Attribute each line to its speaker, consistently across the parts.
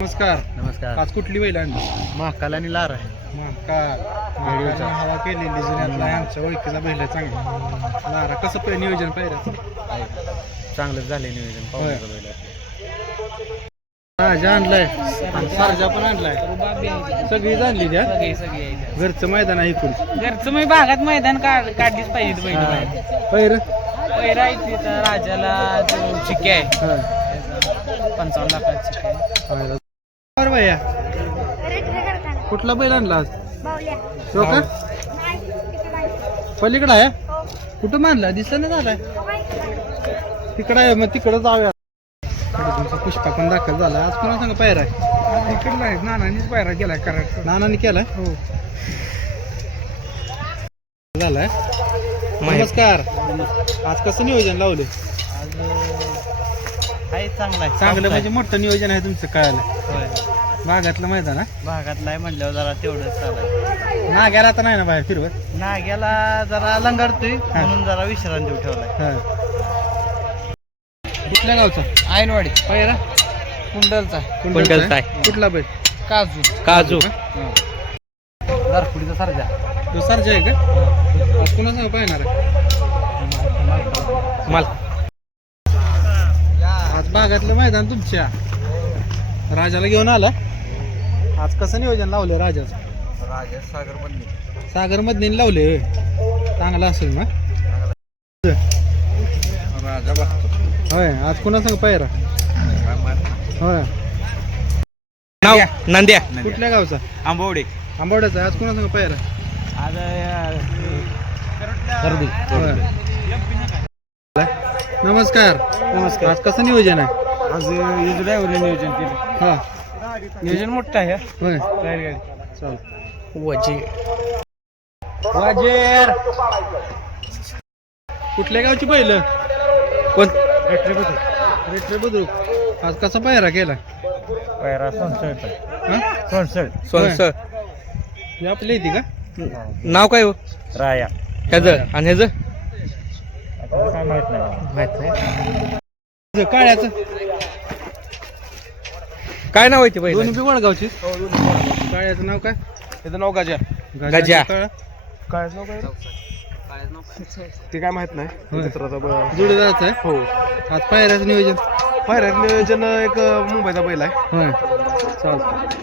Speaker 1: नमस्कार.
Speaker 2: नमस्कार.
Speaker 1: आज कुठली बैल आणली?
Speaker 2: महाकाल आणि लार आहे.
Speaker 1: महाकाल हवा केलेली जुन्यातला आहे, आमच्या ओळखीचा बैल आहे चांगला. लारा कसं नियोजन पाहिजे?
Speaker 2: चांगलंच झाले नियोजन.
Speaker 1: होय.
Speaker 2: पाहुण्याचं बैल आहे.
Speaker 1: राजा आणलाय आणि सरजा पण आणलाय. सगळीच आणली द्या. घरचं मैदान आहे इकडून.
Speaker 3: घरचं मी भागात मैदान काढलीच पाहिजे
Speaker 1: पैर
Speaker 3: पहिला इथे राजाला चिके आहे 55 लाखाची चिके आहे.
Speaker 1: बरं भैया, कुठला बैल आणला आज? तो का पलीकडं आहे? कुठं मानला? दिसत झालाय तिकडं आहे. मग तिकडं जाऊया. तुमचा पुष्पा पण दाखल झाला. आज कोणा सांगा पायरा आहे? इकडला आहे. नानानीच पायरा केलाय. नानानी केलाय. हो झालाय. नमस्कार. आज कसं नियोजन लावले?
Speaker 3: आज आहे
Speaker 1: चांगलं म्हणजे मोठं नियोजन आहे तुमचं. कळालं भागातलं मैदान आहे.
Speaker 3: भागातला आहे म्हणल्यावर जरा तेवढंच चालाय.
Speaker 1: नाग्याला आता नाही ना बाहेर फिरवत?
Speaker 3: नाग्याला जरा लंगाडतोय म्हणून जरा विश्रांती देऊ ठेवलाय.
Speaker 1: कुठल्या गावचा?
Speaker 3: आयनवाडी
Speaker 1: पायरा
Speaker 3: कुंडलचा
Speaker 1: कुंडलचा आहे. कुठला बैल?
Speaker 3: काजू
Speaker 2: दारपुडीचा सरजा.
Speaker 1: तो सरजा आहे का? आज कुणा सांग पाहणार आहे?
Speaker 2: माल
Speaker 1: आज भागातलं मैदान तुमच्या राजाला घेऊन आला. आज कसं नियोजन लावलं राजाचं?
Speaker 2: राजा सागर बनले.
Speaker 1: सागर मधने लावले होय. चांगला असेल ना?
Speaker 2: राजा बघतो.
Speaker 1: होय. आज कुणा सांग पायरा? होय.
Speaker 2: नाव नंद्या.
Speaker 1: कुठल्या गावचा?
Speaker 2: आंबवडे.
Speaker 1: आंबवड्याचा. आज कुणा सांग पायरा?
Speaker 3: आज
Speaker 2: गर्दी.
Speaker 1: होय. नमस्कार.
Speaker 3: नमस्कार.
Speaker 1: आज कसं नियोजन आहे?
Speaker 3: आज इजरायवर नियोजन केलं.
Speaker 1: हा
Speaker 3: नियोजन मोठं आहे
Speaker 1: होय.
Speaker 3: गाडी
Speaker 1: चाल.
Speaker 3: वाजेर
Speaker 1: कुठल्या गावची पहिलं?
Speaker 2: कोण?
Speaker 1: रेट्रे बुद्रुक. आज कसा पायरा केला?
Speaker 3: पैरा सोनसळ
Speaker 1: हा?
Speaker 2: सोनसळ.
Speaker 1: ही आपली येते का?
Speaker 2: नाव काय हो
Speaker 3: राया
Speaker 2: ह्याचं आणि ह्याचं?
Speaker 3: काय माहित नाही.
Speaker 2: माहित नाही.
Speaker 1: काळ्याचं
Speaker 2: काय नाव आहे ते
Speaker 1: दोन्ही
Speaker 2: बैल?
Speaker 1: बी वडगावची. काळ्याचं नाव काय?
Speaker 2: त्याचं नाव गजा.
Speaker 1: गजा.
Speaker 2: काय नाव काय ते काय माहित नाही.
Speaker 1: जोडीदाराचं आहे.
Speaker 2: हो.
Speaker 1: आज पायऱ्याचं नियोजन.
Speaker 2: पायऱ्यात नियोजन एक मुंबईचा बैल आहे.
Speaker 1: होय. चालतं.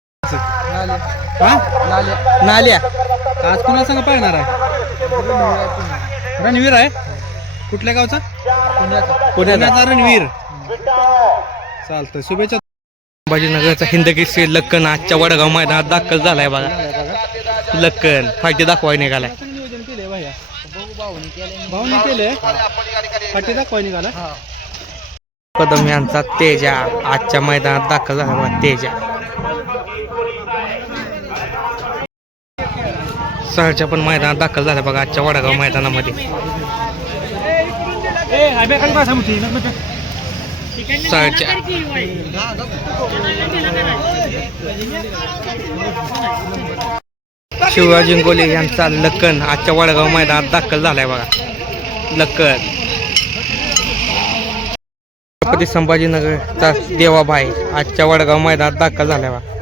Speaker 2: नाल्या.
Speaker 1: आज कुणा संग पाहणार आहे? रणवीर आहे. कुठल्या गावचा? पुण्याचा रणवीर. चालतं. शुभेच्छा.
Speaker 2: संभाजीनगरचा हिंदकेसरी लक्कन आजच्या वडगाव मैदानात दाखल झालाय बघा. लक्कन फाटी दाखवाय निघालाय.
Speaker 1: नियोजन केलंय भैया. भाऊनी केलंय. फाटी दाखवाय निघाला.
Speaker 2: कदम यांचा तेजा आजच्या मैदानात दाखल झाला बघा. तेजा सहरच्या पण मैदानात दाखल झाला बघा आजच्या वडगाव मैदानामध्ये. सहरच्या शिवराज जिंगोले यांचा लक्कन आजच्या वडगाव मैदानात दाखल झालाय बघा. लक्कन छत्रपती संभाजीनगरचा देवाभाई आजच्या वडगाव मैदानात दाखल झालाय बघा.